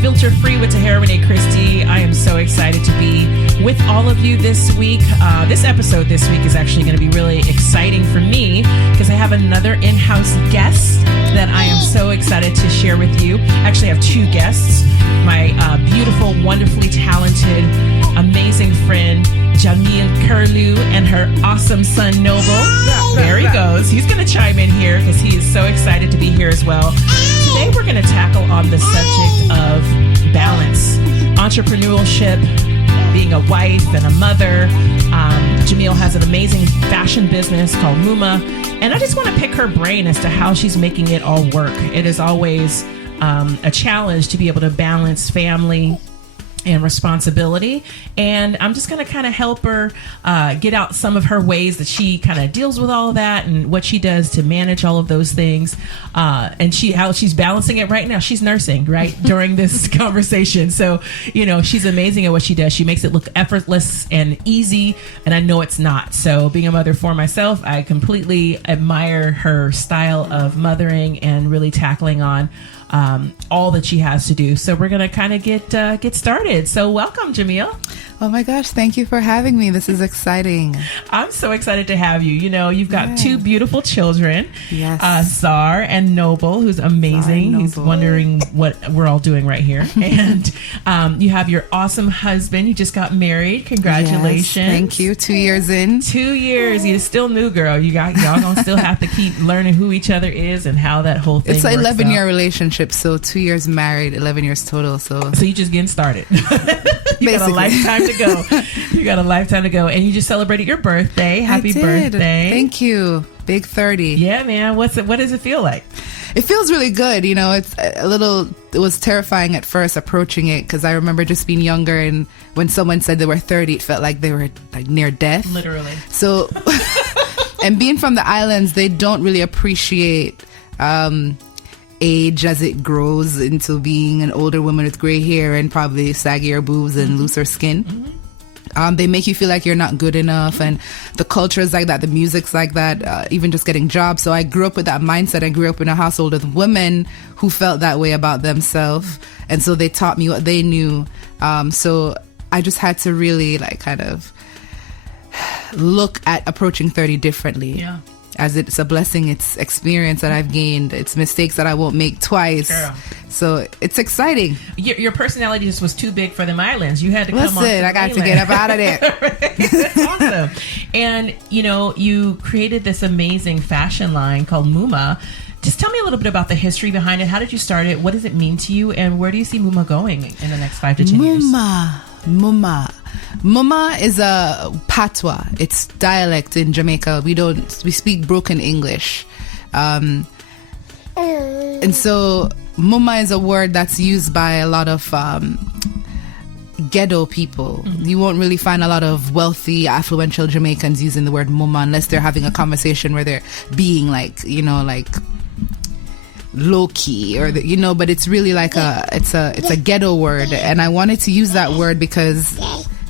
Filter Free with Tahera Rene Christy. I am so excited to be with all of you this week. This episode this week is actually going to be really exciting for me because I have another in-house guest that I am so excited to share with you. Actually, I have two guests. My beautiful, wonderfully talented, amazing friend, Jamil Curlew, and her awesome son, Noble. There he goes. He's going to chime in here because he is so excited to be here as well. Today, we're going to tackle on the subject of balance, entrepreneurship, being a wife and a mother. Jamil has an amazing fashion business called Muma, and I just want to pick her brain as to how she's making it all work. It is always a challenge to be able to balance family and responsibility, and I'm just going to kind of help her get out some of her ways that she kind of deals with all of that and what she does to manage all of those things, and how she's balancing it right now. She's nursing right during this conversation, so she's amazing at what she does. She makes it look effortless and easy, and I know it's not. So being a mother for myself, I completely admire her style of mothering and really tackling on all that she has to do. So we're going to kind of get started. So welcome, Jamil. Oh my gosh, thank you for having me. This is exciting. I'm so excited to have you. You've got two beautiful children. Yes. Czar and Noble, who's amazing. He's wondering what we're all doing right here. And you have your awesome husband. You just got married. Congratulations. Yes, thank you. 2 years in. 2 years. You're still new, girl. Y'all gonna still have to keep learning who each other is and how that whole thing works. It's an 11-year relationship, so 2 years married, 11 years total. So you just getting started. You got a lifetime to go. You got a lifetime to go. And you just celebrated your birthday. Happy birthday. Thank you. Big 30. Yeah, man. What does it feel like? It feels really good. It was terrifying at first approaching it because I remember just being younger, and when someone said they were 30, it felt like they were like near death. Literally. So, and being from the islands, they don't really appreciate age as it grows into being an older woman with gray hair and probably saggier boobs and looser skin. Mm-hmm. They make you feel like you're not good enough, and the culture is like that, the music's like that, even just getting jobs. So I grew up with that mindset. I grew up in a household with women who felt that way about themselves, and so they taught me what they knew. So I just had to really kind of look at approaching 30 differently. Yeah. As it's a blessing, it's experience that I've gained. It's mistakes that I won't make twice. Girl. So it's exciting. Your personality just was too big for them islands. You had to come on. Listen, I got to get up out of there. That's awesome. And, you created this amazing fashion line called Muma. Just tell me a little bit about the history behind it. How did you start it? What does it mean to you? And where do you see Muma going in the next 5 to 10 years? Muma is a patois. It's dialect in Jamaica. We speak broken English. And so Muma is a word that's used by a lot of ghetto people. Mm-hmm. You won't really find a lot of wealthy, affluential Jamaicans using the word Muma unless they're having a conversation where they're being low key but it's really it's a ghetto word, and I wanted to use that word because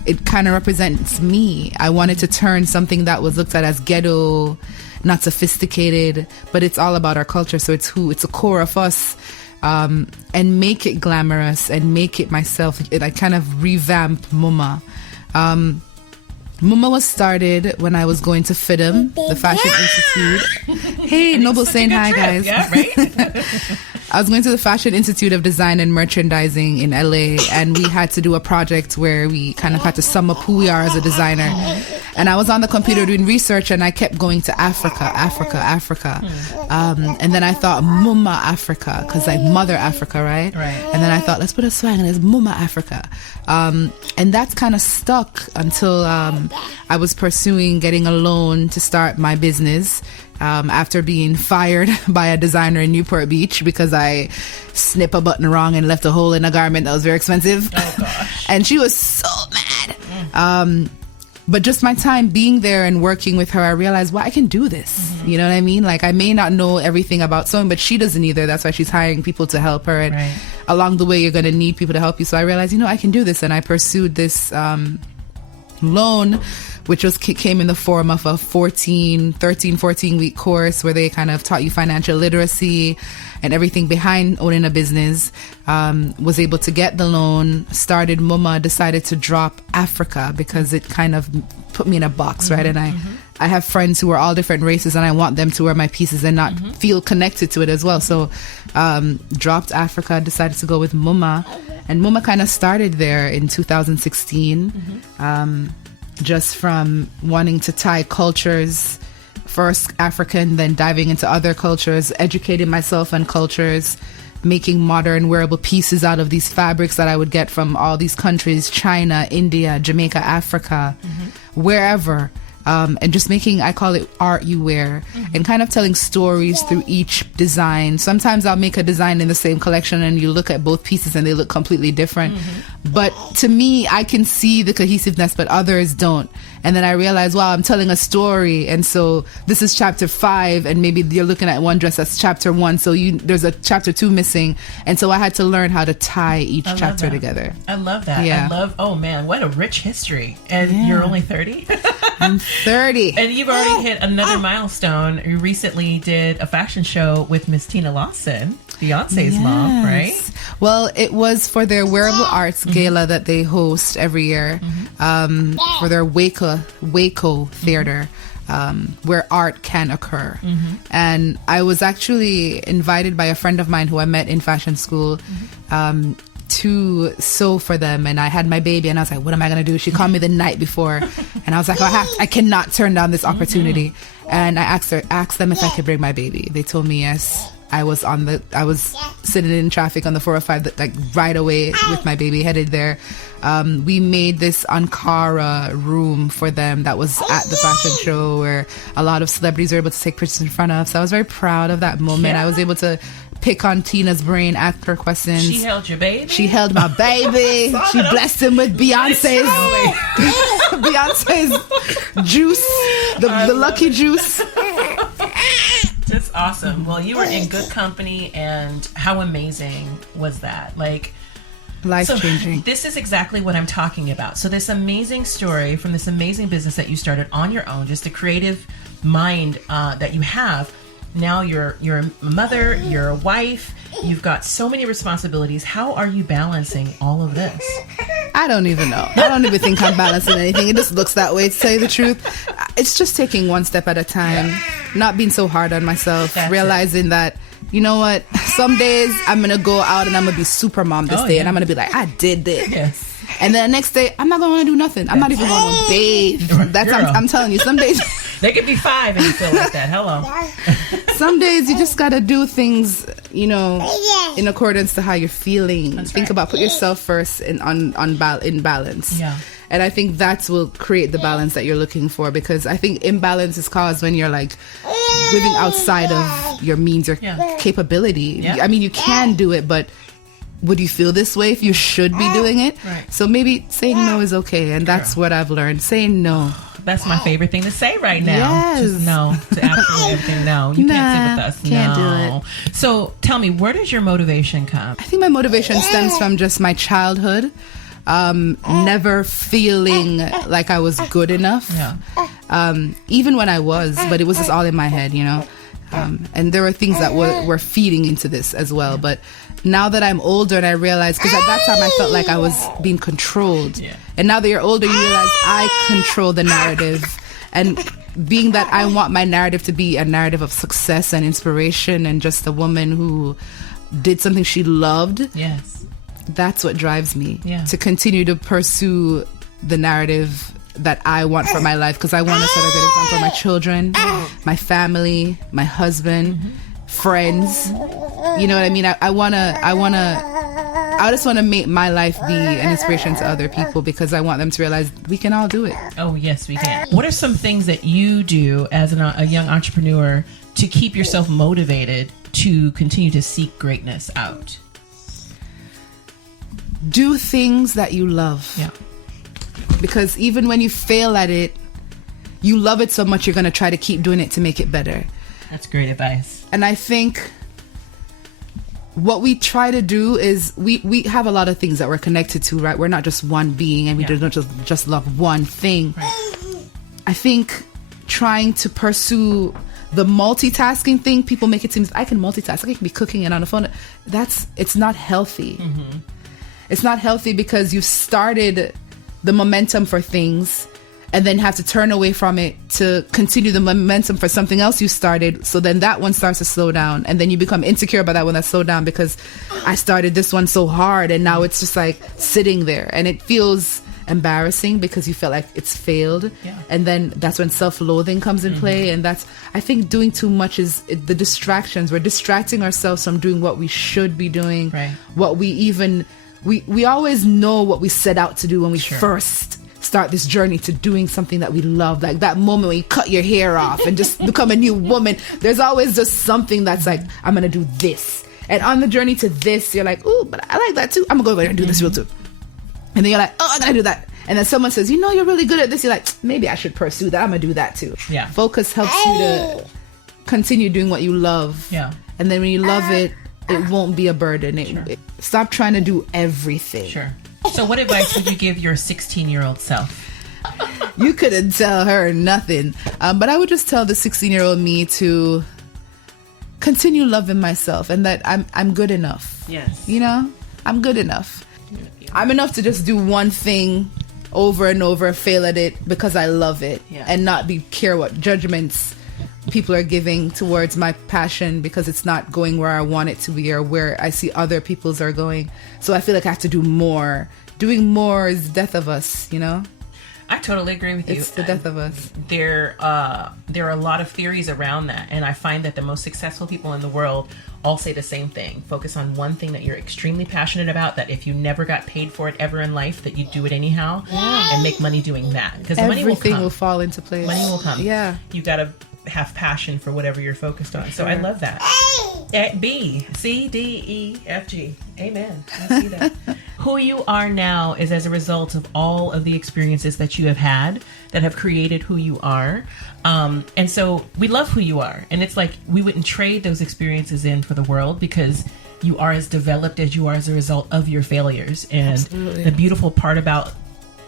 it kind of represents me. I wanted to turn something that was looked at as ghetto, not sophisticated, but it's all about our culture, so it's a core of us, and make it glamorous and make it myself. I kind of revamp Muma. Muma was started when I was going to FIDM, the Fashion Institute. Hey, Noble saying hi, guys. Yeah, right? I was going to the Fashion Institute of Design and Merchandising in LA, and we had to do a project where we kind of had to sum up who we are as a designer. And I was on the computer doing research, and I kept going to Africa. And then I thought Mumma Africa, because like Mother Africa, right? And then I thought, let's put a swag and it's Mumma Africa. And that's kind of stuck until I was pursuing getting a loan to start my business. After being fired by a designer in Newport Beach because I snipped a button wrong and left a hole in a garment that was very expensive. Oh, gosh. And she was so mad. But just my time being there and working with her, I realized, well, I can do this. You know what I mean? Like, I may not know everything about sewing, but she doesn't either. That's why she's hiring people to help her. And along the way, you're going to need people to help you. So I realized, I can do this. And I pursued this loan, which came in the form of a 14 week course where they kind of taught you financial literacy and everything behind owning a business. Was able to get the loan, started Mumma, decided to drop Africa because it kind of put me in a box, right? And I have friends who are all different races, and I want them to wear my pieces and not feel connected to it as well. So dropped Africa, decided to go with Mumma, and Mumma kind of started there in 2016. Just from wanting to tie cultures, first African, then diving into other cultures, educating myself on cultures, making modern wearable pieces out of these fabrics that I would get from all these countries, China, India, Jamaica, Africa, wherever. And just making, I call it art you wear, and kind of telling stories through each design. Sometimes I'll make a design in the same collection and you look at both pieces and they look completely different. But to me, I can see the cohesiveness, but others don't. And then I realize, wow, I'm telling a story. And so this is chapter 5, and maybe you're looking at one dress that's chapter 1. So there's a chapter 2 missing. And so I had to learn how to tie each chapter together. I love that. Yeah. Oh man, what a rich history. And you're only 30? I'm 30. And you've already hit another milestone. You recently did a fashion show with Miss Tina Lawson, Beyonce's mom, right? Well, it was for their wearable arts gala that they host every year, for their Waco theater, where art can occur. And I was actually invited by a friend of mine who I met in fashion school to sew for them, and I had my baby, and I was like, what am I gonna do? She called me the night before, and I was like, I cannot turn down this opportunity. And I asked them if I could bring my baby. They told me yes. I was sitting in traffic on the 405 like right away with my baby, headed there. We made this Ankara room for them that was at the fashion show where a lot of celebrities were able to take pictures in front of. So I was very proud of that moment. I was able to pick on Tina's brain, ask her questions. She held your baby? She held my baby. She blessed him with Beyonce's juice, the lucky juice. That's awesome. Well, you were in good company, and how amazing was that? Like, life-changing. So this is exactly what I'm talking about. So this amazing story from this amazing business that you started on your own, just a creative mind that you have. Now you're a mother, you're a wife, you've got so many responsibilities. How are you balancing all of this? I don't even know. I don't even think I'm balancing anything. It just looks that way, to tell you the truth. It's just taking one step at a time, not being so hard on myself, realizing that, you know what, some days I'm going to go out and I'm going to be super mom this day, and I'm going to be like, I did this. Yes. And then the next day, I'm not going to do nothing. I'm not even going to bathe. I'm telling you, some days... They could be 5 and you feel like that. Hello. Some days you just got to do things, in accordance to how you're feeling. Think about, put yourself first in balance. Yeah. And I think that's will create the balance that you're looking for, because I think imbalance is caused when you're like living outside of your means or capability. Yeah. I mean, you can do it, but would you feel this way if you should be doing it? Right. So maybe saying no is okay. And that's what I've learned. Saying no. That's my favorite thing to say right now. Yes. Just no to absolutely everything. No, you can't sit with us. Can't do it. So tell me, where does your motivation come? I think my motivation stems from just my childhood. Never feeling like I was good enough. Yeah. Even when I was, but it was just all in my head, and there were things that were feeding into this as well. But now that I'm older and I realize, because at that time I felt like I was being controlled. Yeah. And now that you're older, you realize I control the narrative. And being that I want my narrative to be a narrative of success and inspiration and just a woman who did something she loved, Yes. that's what drives me Yeah. to continue to pursue the narrative that I want for my life, because I want to set a good example for my children, my family, my husband, friends. You know what I mean? I just want to make my life be an inspiration to other people, because I want them to realize we can all do it. Oh, yes, we can. What are some things that you do as a young entrepreneur to keep yourself motivated to continue to seek greatness out? Do things that you love. Yeah. Because even when you fail at it, you love it so much, you're going to try to keep doing it to make it better. That's great advice. And I think what we try to do is we have a lot of things that we're connected to, right? We're not just one being, and we don't just love one thing. Right. I think trying to pursue the multitasking thing, people make it seem I can multitask. I can be cooking and on the phone. It's not healthy. Mm-hmm. It's not healthy, because you've started the momentum for things and then have to turn away from it to continue the momentum for something else you started. So then that one starts to slow down, and then you become insecure about that one that slowed down, because I started this one so hard and now it's just like sitting there, and it feels embarrassing because you feel like it's failed. Yeah. And then that's when self-loathing comes in play. And that's, I think, doing too much is the distractions. We're distracting ourselves from doing what we should be doing. Right. What we always know what we set out to do when we first start this journey to doing something that we love. Like that moment when you cut your hair off and just become a new woman, there's always just something that's like, I'm gonna do this. And on the journey to this, you're like, ooh, but I like that too, I'm gonna go over there and do this real too. And then you're like, oh, I gotta do that. And then someone says, you're really good at this. You're like, maybe I should pursue that, I'm gonna do that too. Yeah. Focus helps you to continue doing what you love. Yeah. And then when you love it, it won't be a burden. Stop trying to do everything. Sure. So what advice would you give your 16-year-old self? You couldn't tell her nothing. But I would just tell the 16-year-old me to continue loving myself, and that I'm good enough. Yes. I'm good enough. I'm enough to just do one thing over and over, fail at it because I love it, and not care what judgments people are giving towards my passion, because it's not going where I want it to be or where I see other people's are going. So I feel like I have to do more. Doing more is the death of us, I totally agree with you. It's the death of us. There are a lot of theories around that, and I find that the most successful people in the world all say the same thing. Focus on one thing that you're extremely passionate about, that if you never got paid for it ever in life, that you do it anyhow, and make money doing that. Because money will come. Everything will fall into place. Money will come. Yeah. You got to have passion for whatever you're focused on. So I love that. B, C, D, E, F, G. Amen. I see that. Who you are now is as a result of all of the experiences that you have had that have created who you are. And so we love who you are. And it's like we wouldn't trade those experiences in for the world, because you are as developed as you are as a result of your failures. And Absolutely. The beautiful part about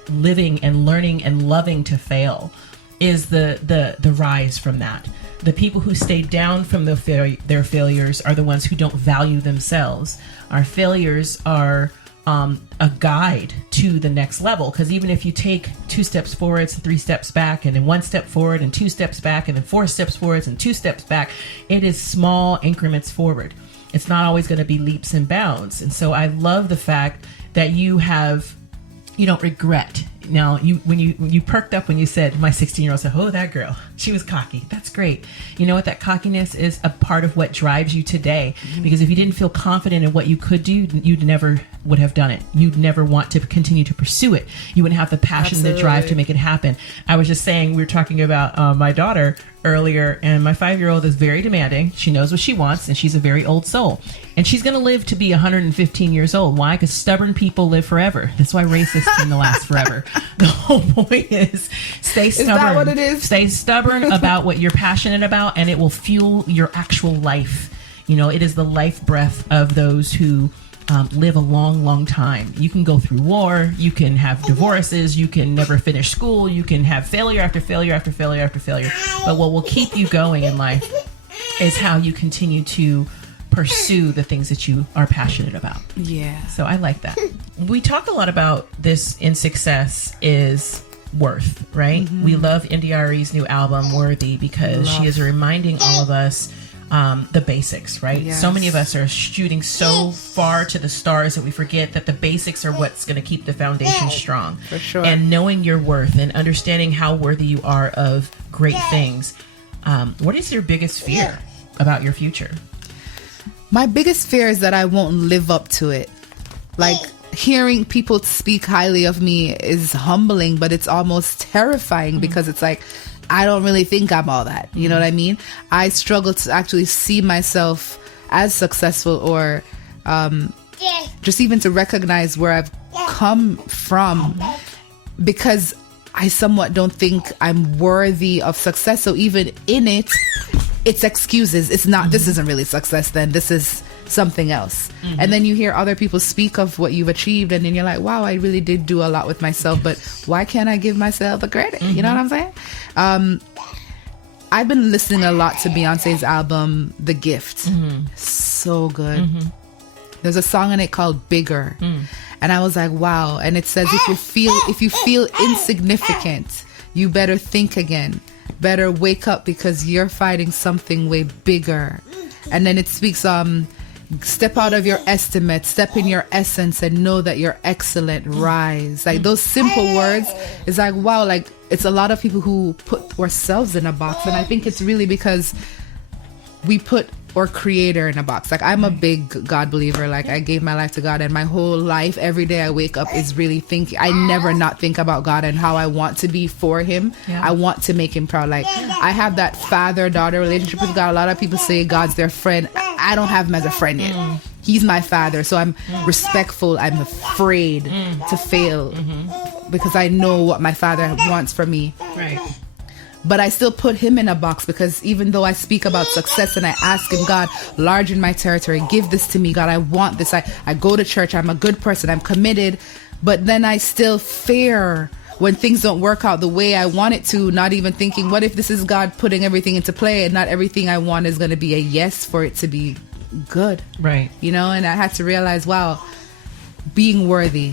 living and learning and loving to fail is the rise from that. The people who stay down from their failures are the ones who don't value themselves. Our failures are a guide to the next level, because even if you take 2 steps forwards and 3 steps back, and then 1 step forward and 2 steps back, and then 4 steps forwards and 2 steps back, it is small increments forward. It's not always going to be leaps and bounds. And so I love the fact that you don't regret. Now, when you perked up when you said, my 16-year-old said, oh, that girl, she was cocky. That's great. You know what? That cockiness is a part of what drives you today. Because if you didn't feel confident in what you could do, you'd never would have done it. You'd never want to continue to pursue it. You wouldn't have the passion, the drive to make it happen. I was just saying, we were talking about my daughter earlier, and my 5-year-old is very demanding. She knows what she wants, and she's a very old soul. And she's going to live to be 115 years old. Why? Because stubborn people live forever. That's why racists tend to last forever. The whole point is stay stubborn. Is that what it is? Stay stubborn about what you're passionate about, and it will fuel your actual life. It is the life breath of those who live a long, long time. You can go through war, you can have divorces, you can never finish school, you can have failure after failure after failure after failure. But what will keep you going in life is how you continue to pursue the things that you are passionate about. Yeah. So I like that. We talk a lot about this in Success is Worth, right? Mm-hmm. We love India.Arie's new album, Worthy, because she is reminding all of us the basics, right? Yes. So many of us are shooting so far to the stars that we forget that the basics are what's going to keep the foundation strong. For sure. And knowing your worth and understanding how worthy you are of great things. What is your biggest fear about your future? My biggest fear is that I won't live up to it. Like, hearing people speak highly of me is humbling, but it's almost terrifying because it's like, I don't really think I'm all that. You know what I mean? I struggle to actually see myself as successful, or just even to recognize where I've come from, because I somewhat don't think I'm worthy of success. So even in it, it's excuses. It's not, this isn't really success then. This is something else. And then you hear other people speak of what you've achieved, and then you're like, wow, I really did do a lot with myself, but why can't I give myself the credit? You know what I'm saying? I've been listening a lot to Beyonce's album The Gift. So good. There's a song in it called Bigger, and I was like, wow. And it says, if you feel insignificant, you better think again, better wake up, because you're fighting something way bigger. And then it speaks step out of your estimate, step in your essence, and know that you're excellent. Rise. Like, those simple words is like, wow. Like, it's a lot of people who put ourselves in a box, and I think it's really because we put our creator in a box. Like, I'm a big God believer. Like, I gave my life to God, and my whole life, every day I wake up is really thinking. I never not think about God and how I want to be for him. I want to make him proud. Like, I have that father-daughter relationship with God. A lot of people say God's their friend. I don't have him as a friend yet. He's my father, so I'm respectful. I'm afraid to fail because I know what my father wants for me. Right. But I still put him in a box, because even though I speak about success and I ask him, God, large in my territory, give this to me, God, I want this. I go to church, I'm a good person, I'm committed, but then I still fear when things don't work out the way I want it to, not even thinking, what if this is God putting everything into play, and not everything I want is going to be a yes for it to be good. Right. You know, and I had to realize, wow, being worthy,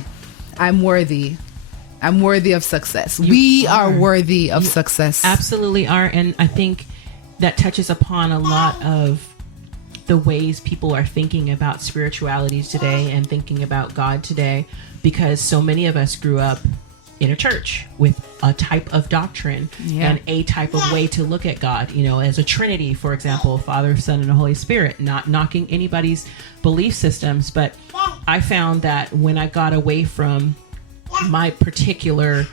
I'm worthy. I'm worthy of success. We are worthy of success. Absolutely are. And I think that touches upon a lot of the ways people are thinking about spirituality today and thinking about God today, because so many of us grew up in a church with a type of doctrine and a type of way to look at God, you know, as a Trinity, for example, Father, Son, and the Holy Spirit, not knocking anybody's belief systems. But I found that when I got away from my particular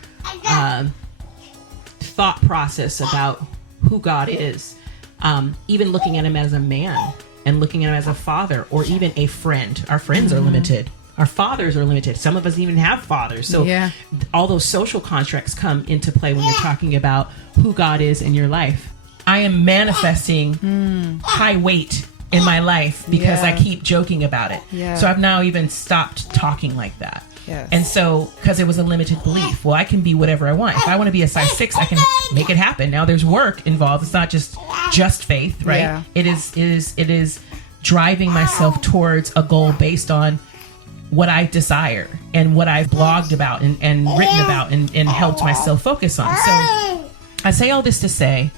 thought process about who God is, even looking at him as a man and looking at him as a father, or even a friend. Our friends are limited. Our fathers are limited. Some of us even have fathers. So all those social contracts come into play when you're talking about who God is in your life. I am manifesting high weight in my life because I keep joking about it. So I've now even stopped talking like that. And so, because it was a limited belief, well, I can be whatever I want. If I want to be a size 6, I can make it happen. Now there's work involved. It's not just faith, right? It is driving myself towards a goal based on what I desire and what I've blogged about and written about and helped myself focus on. So I say all this to say,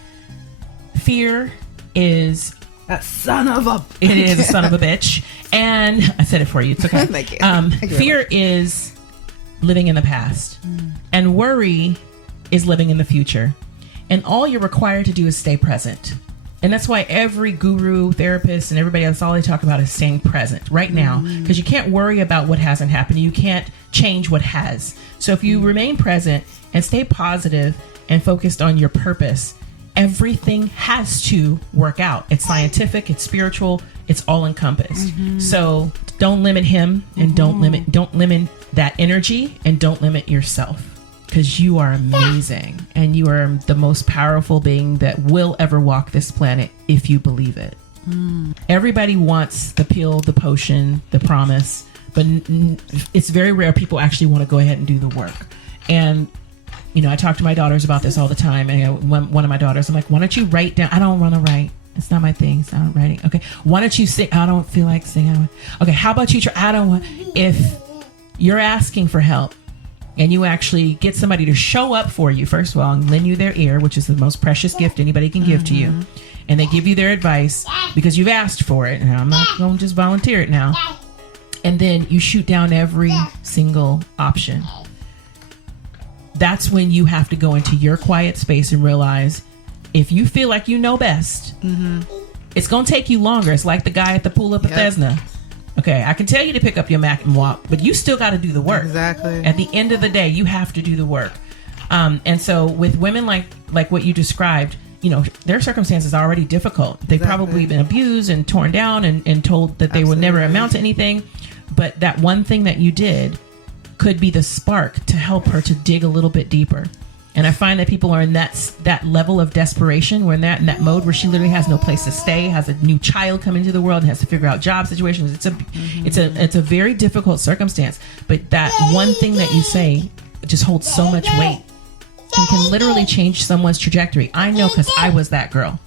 fear is a son of a... It is a son of a bitch. And I said it for you. It's okay. Thank you. Fear is living in the past. And worry is living in the future. And all you're required to do is stay present. And that's why every guru, therapist, and everybody else, all they talk about is staying present right now. Because you can't worry about what hasn't happened. You can't change what has. So if you remain present and stay positive and focused on your purpose, everything has to work out. It's scientific, it's spiritual, it's all encompassed. So don't limit him, and don't limit that energy, and don't limit yourself, because you are amazing and you are the most powerful being that will ever walk this planet if you believe it. Everybody wants the pill, the potion, the promise, but it's very rare people actually want to go ahead and do the work. And you know, I talk to my daughters about this all the time. And one of my daughters, I'm like, why don't you write down? I don't want to write. It's not my thing. It's not writing. Okay. Why don't you sing? I don't feel like singing. Okay. How about you try? I don't want. If you're asking for help and you actually get somebody to show up for you, first of all, and lend you their ear, which is the most precious gift anybody can give to you, and they give you their advice because you've asked for it, and I'm not going to just volunteer it now, and then you shoot down every single option. That's when you have to go into your quiet space and realize, if you feel like you know best, it's going to take you longer. It's like the guy at the pool of Bethesda. Okay, I can tell you to pick up your mat and walk, but you still got to do the work. Exactly. At the end of the day, you have to do the work. And so with women like what you described, you know, their circumstances are already difficult. They've probably been abused and torn down and told that they would never amount to anything. But that one thing that you did could be the spark to help her to dig a little bit deeper. And I find that people are in that level of desperation, where in that mode where she literally has no place to stay, has a new child come into the world, and has to figure out job situations. It's a very difficult circumstance. But that one thing that you say just holds so much weight and can literally change someone's trajectory. I know, because I was that girl.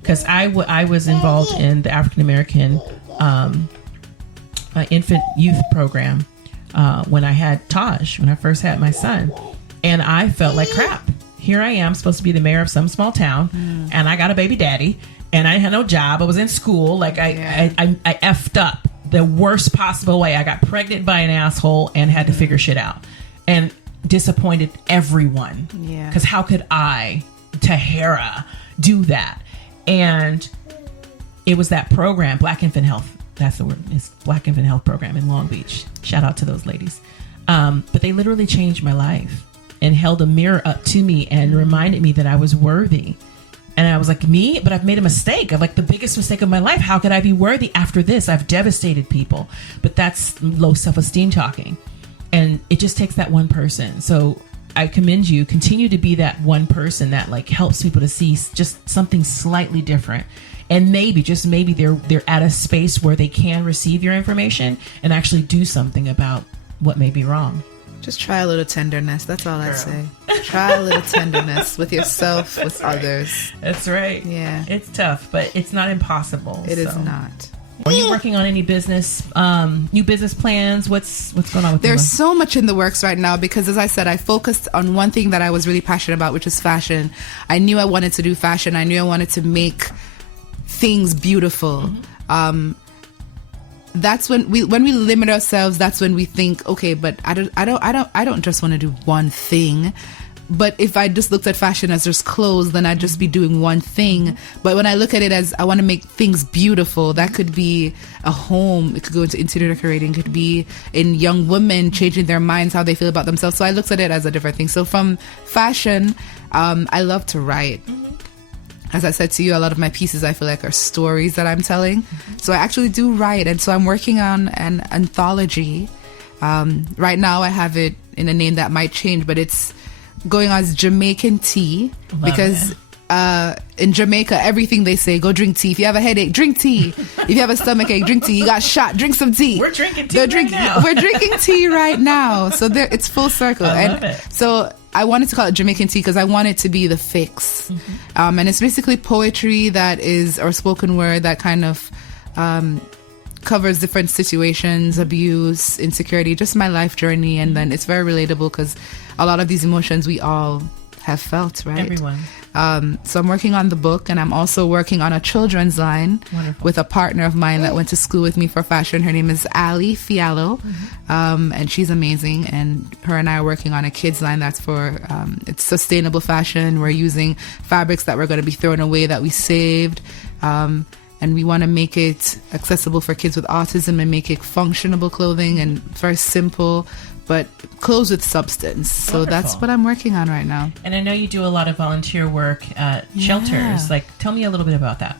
Because I was involved in the African American infant youth program when I had Taj, when I first had my son. And I felt like crap. Here I am, supposed to be the mayor of some small town, and I got a baby daddy, and I had no job. I was in school. Like I effed up the worst possible way. I got pregnant by an asshole and had to figure shit out, and disappointed everyone. Yeah. Because how could I, Tahera, do that? And it was that program, Black Infant Health. That's the word. It's Black Infant Health Program in Long Beach. Shout out to those ladies. But they literally changed my life and held a mirror up to me and reminded me that I was worthy. And I was like, me? But I've made a mistake. I'm like, the biggest mistake of my life. How could I be worthy after this? I've devastated people. But that's low self-esteem talking. And it just takes that one person. So I commend you. Continue to be that one person that like helps people to see just something slightly different. And maybe, just maybe, they're at a space where they can receive your information and actually do something about what may be wrong. Just try a little tenderness. That's all I say. Try a little tenderness with yourself, with others. That's right. Yeah. It's tough, but it's not impossible. It is not. Are you working on any business, new business plans? What's going on with you? There's so much in the works right now because, as I said, I focused on one thing that I was really passionate about, which is fashion. I knew I wanted to do fashion. I knew I wanted to make things beautiful. That's when we limit ourselves. That's when we think, okay, but I don't just want to do one thing. But if I just looked at fashion as just clothes, then I'd just be doing one thing. But when I look at it as I want to make things beautiful, that could be a home. It could go into interior decorating. It could be in young women changing their minds, how they feel about themselves. So I looked at it as a different thing. So from fashion, I love to write. As I said to you, a lot of my pieces I feel like are stories that I'm telling. So I actually do write. And so I'm working on an anthology. Right now I have it in a name that might change, but it's going as Jamaican tea. Because in Jamaica, everything they say, go drink tea. If you have a headache, drink tea. If you have a stomachache, drink tea. You got shot, drink some tea. We're drinking tea right now. We're drinking tea right now. So it's full circle. I love it. So I wanted to call it Jamaican tea because I want it to be the fix. And it's basically poetry that is, or spoken word that kind of covers different situations, abuse, insecurity, just my life journey. And then it's very relatable because a lot of these emotions we all have felt, right? Everyone. So I'm working on the book, and I'm also working on a children's line with a partner of mine that went to school with me for fashion. Her name is Ali Fialo, and she's amazing. And her and I are working on a kids line that's for it's sustainable fashion. We're using fabrics that were going to be thrown away that we saved, and we want to make it accessible for kids with autism and make it functionable clothing and very simple, but clothes with substance. So Wonderful. That's what I'm working on right now. And I know you do a lot of volunteer work at shelters. Like, tell me a little bit about that.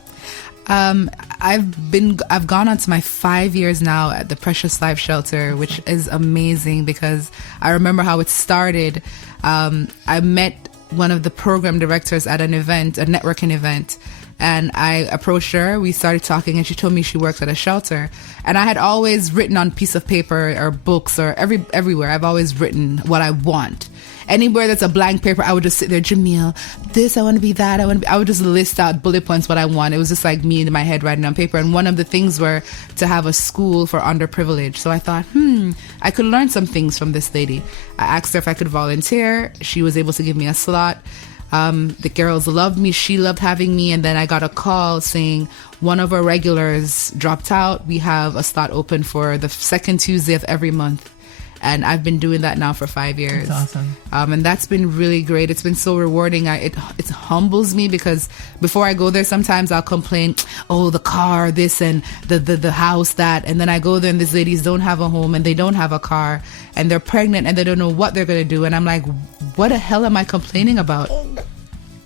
I've gone on to my 5 years now at the Precious Life Shelter, which is amazing because I remember how it started. I met one of the program directors at an event, a networking event, and I approached her. We started talking, and she told me she works at a shelter. And I had always written on piece of paper or books or everywhere. I've always written what I want. Anywhere that's a blank paper, I would just sit there, Jamil, this, I want to be that, I would just list out bullet points what I want. It was just like me in my head writing on paper. And one of the things were to have a school for underprivileged. So I thought, I could learn some things from this lady. I asked her if I could volunteer. She was able to give me a slot. The girls loved me. She loved having me. And then I got a call saying one of our regulars dropped out. We have a slot open for the second Tuesday of every month. And I've been doing that now for 5 years. That's awesome. And that's been really great. It's been so rewarding. It humbles me because before I go there, sometimes I'll complain, oh, the car, this, and the house, that. And then I go there and these ladies don't have a home and they don't have a car and they're pregnant and they don't know what they're going to do. And I'm like, what the hell am I complaining about?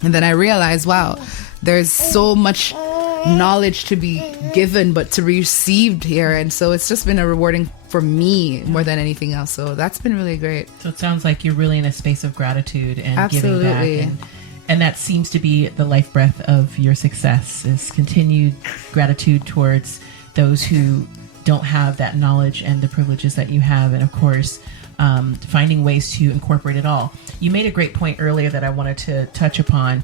And then I realize, wow, there's so much knowledge to be given but to be received here. And so it's just been a rewarding for me more than anything else. So that's been really great. So it sounds like you're really in a space of gratitude and Absolutely. giving back. And that seems to be the life breath of your success, is continued gratitude towards those who don't have that knowledge and the privileges that you have. And of course, finding ways to incorporate it all. You made a great point earlier that I wanted to touch upon.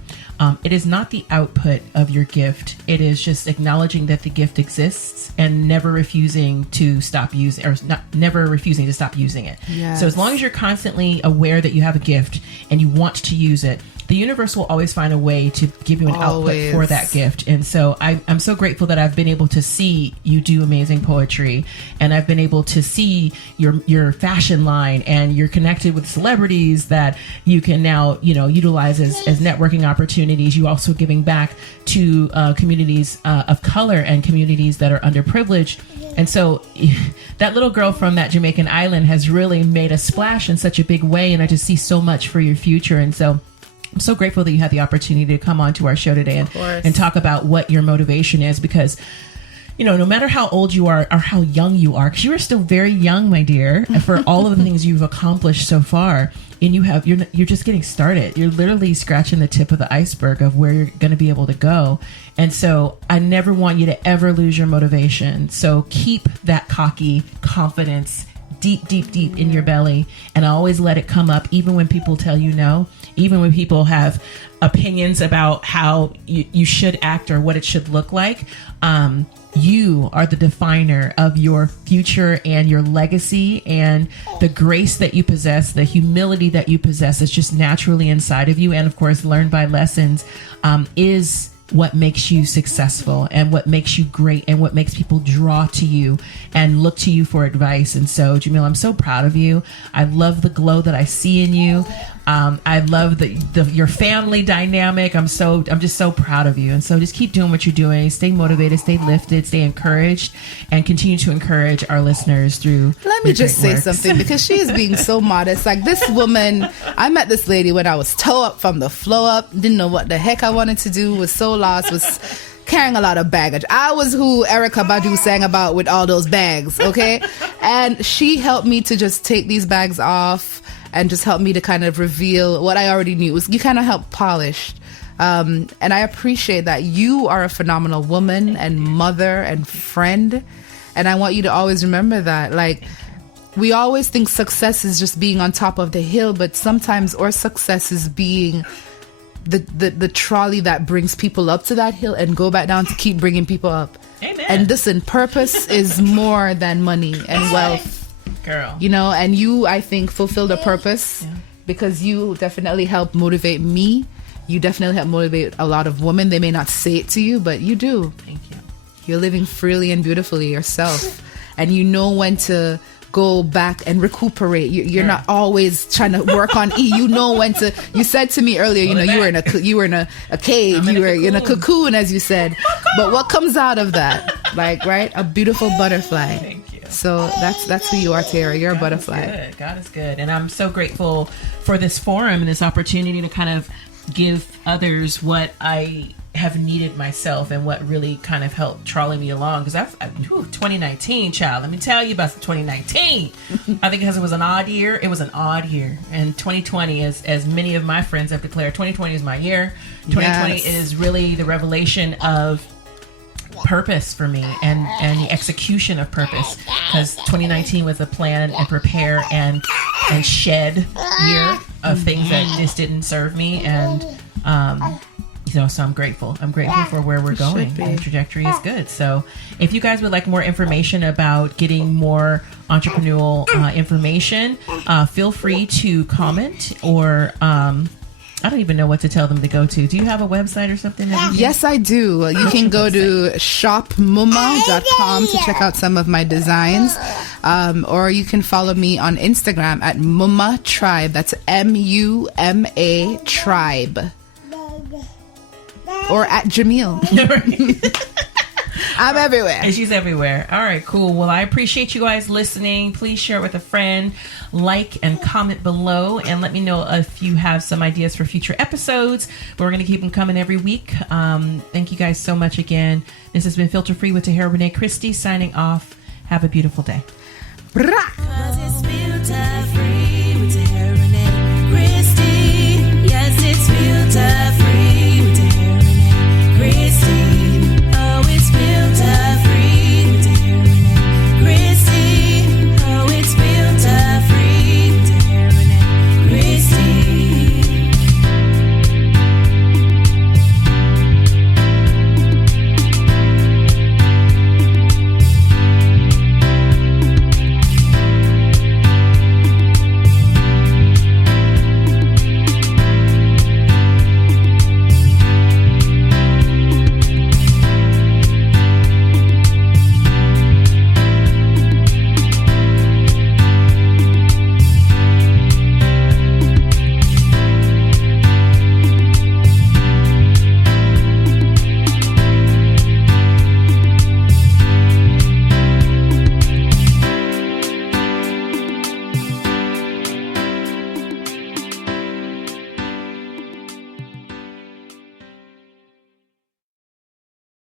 It is not the output of your gift. It is just acknowledging that the gift exists and never refusing to stop using, or never refusing to stop using it. Yes. So as long as you're constantly aware that you have a gift and you want to use it, the universe will always find a way to give you an output for that gift. And so I'm so grateful that I've been able to see you do amazing poetry, and I've been able to see your fashion line, and you're connected with celebrities that you can now, utilize as networking opportunities. You also giving back to communities of color and communities that are underprivileged. And so that little girl from that Jamaican island has really made a splash in such a big way. And I just see so much for your future. And so I'm so grateful that you had the opportunity to come on to our show today and talk about what your motivation is, because, no matter how old you are or how young you are, because you are still very young, my dear, for all of the things you've accomplished so far, and you're just getting started. You're literally scratching the tip of the iceberg of where you're going to be able to go. And so I never want you to ever lose your motivation. So keep that cocky confidence deep, deep, deep in your belly, and always let it come up, even when people tell you no, even when people have opinions about how you should act or what it should look like. You are the definer of your future and your legacy, and the grace that you possess, the humility that you possess is just naturally inside of you. And of course, learned by lessons is what makes you successful and what makes you great and what makes people draw to you and look to you for advice. And so, Jamil, I'm so proud of you. I love the glow that I see in you. I love your family dynamic. I'm just so proud of you. And so just keep doing what you're doing. Stay motivated, stay lifted, stay encouraged, and continue to encourage our listeners through. Let me just say something, because she is being so modest. Like, this woman, I met this lady when I was toe up from the flow up, didn't know what the heck I wanted to do, was so lost, was carrying a lot of baggage. I was who Erykah Badu sang about with all those bags, okay? And she helped me to just take these bags off and just helped me to kind of reveal what I already knew. You kind of helped polish. And I appreciate that. You are a phenomenal woman and mother and friend. And I want you to always remember that. Like, we always think success is just being on top of the hill, but sometimes our success is being the trolley that brings people up to that hill and go back down to keep bringing people up. Amen. And listen, purpose is more than money and wealth. Girl. And you, I think, fulfilled a purpose because you definitely helped motivate me. You definitely help motivate a lot of women. They may not say it to you, but you do. Thank you. You're living freely and beautifully yourself. And you know when to go back and recuperate. You're not always trying to work on E. You know when to. You said to me earlier, you were in a cave. You were in a cocoon, as you said. But what comes out of that? Like, right? A beautiful butterfly. Thank you. So that's who you are, Tahera. You're a butterfly. God is good. And I'm so grateful for this forum and this opportunity to kind of give others what I have needed myself and what really kind of helped trolley me along. Because 2019, child, let me tell you about 2019. I think because it was an odd year. It was an odd year. And 2020, as many of my friends have declared, 2020 is my year. 2020 is really the revelation of purpose for me and the execution of purpose, because 2019 was a plan and prepare and shed year of things that just didn't serve me, and so I'm grateful for where we're going, and the trajectory is good. So if you guys would like more information about getting more entrepreneurial information, feel free to comment or I don't even know what to tell them to go to. Do you have a website or something? Yes, I do. You can go to shopmumma.com to check out some of my designs. Or you can follow me on Instagram at Mumma Tribe. That's MUMA Tribe. Or at Jamil. I'm everywhere. And she's everywhere. All right, cool. Well, I appreciate you guys listening. Please share it with a friend, like and comment below, and let me know if you have some ideas for future episodes. We're going to keep them coming every week. Thank you guys so much again. This has been Filter Free with Tahera Rene Christy signing off. Have a beautiful day. Brah.